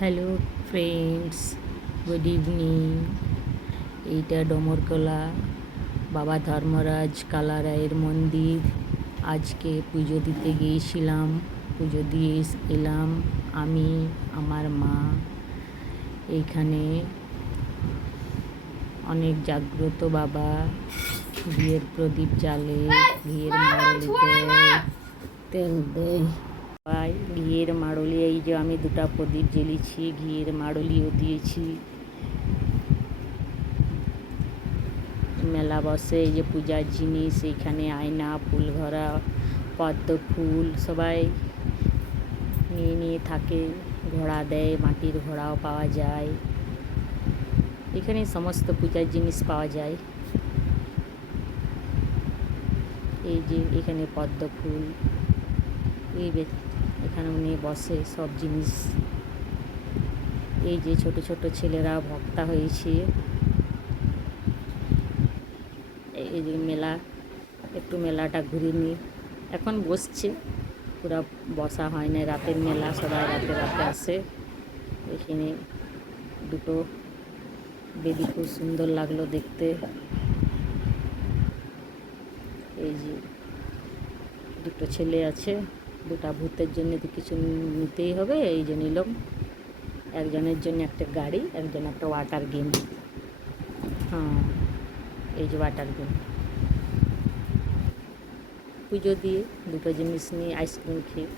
Hello friends, good evening. এইটা ডমরকলা বাবা ধর্মরাজ কালারায়ের মন্দির। আজকে পুজো দিতে গিয়েছিলাম, পুজো দিয়ে এলাম আমি, আমার মা। এইখানে অনেক জাগ্রত বাবা, ঘিয়ের প্রদীপ জ্বালে, ঘিয়ের মাড়লি দেয়, তেল দেয়। ঘিয়ের মাড়লি, এই যে আমি দুটা প্রদীপ জ্বেলেছি, ঘিয়ের মাড়লিও দিয়েছি। মেলা বসে, এই যে পূজার জিনিস, এইখানে আয়না, ফুল ঘরা, পদ্ম ফুল সবাই নিয়ে নিয়ে থাকে। ঘোড়া দেয়, মাটির ঘোড়াও পাওয়া যায়। এখানে সমস্ত পূজার জিনিস পাওয়া যায়। এই যে এখানে পদ্ম ফুল, এখানে নিয়ে বসে সব জিনিস। এই যে ছোট ছোট ছেলেরা ভক্তা হয়েছে। এই যে মেলা, একটু মেলাটা ঘুরে নিই। এখন বসছে, পুরা বসা হয় না, রাতের মেলা, সবাই রাতে রাতে আসে। এখানে দুটো বেদি খুব সুন্দর লাগলো দেখতে। এই যে দুটো ছেলে আছে, দুটা ভূতের জন্য তো কিছু নিতেই হবে, এই যে নিলাম। একজনের জন্য একটা গাড়ি, একজন একটা ওয়াটার গেম। হ্যাঁ, এই যে ওয়াটার গেম। পুজো দিয়ে দুটো জিনিস নিয়ে আইসক্রিম খেয়ে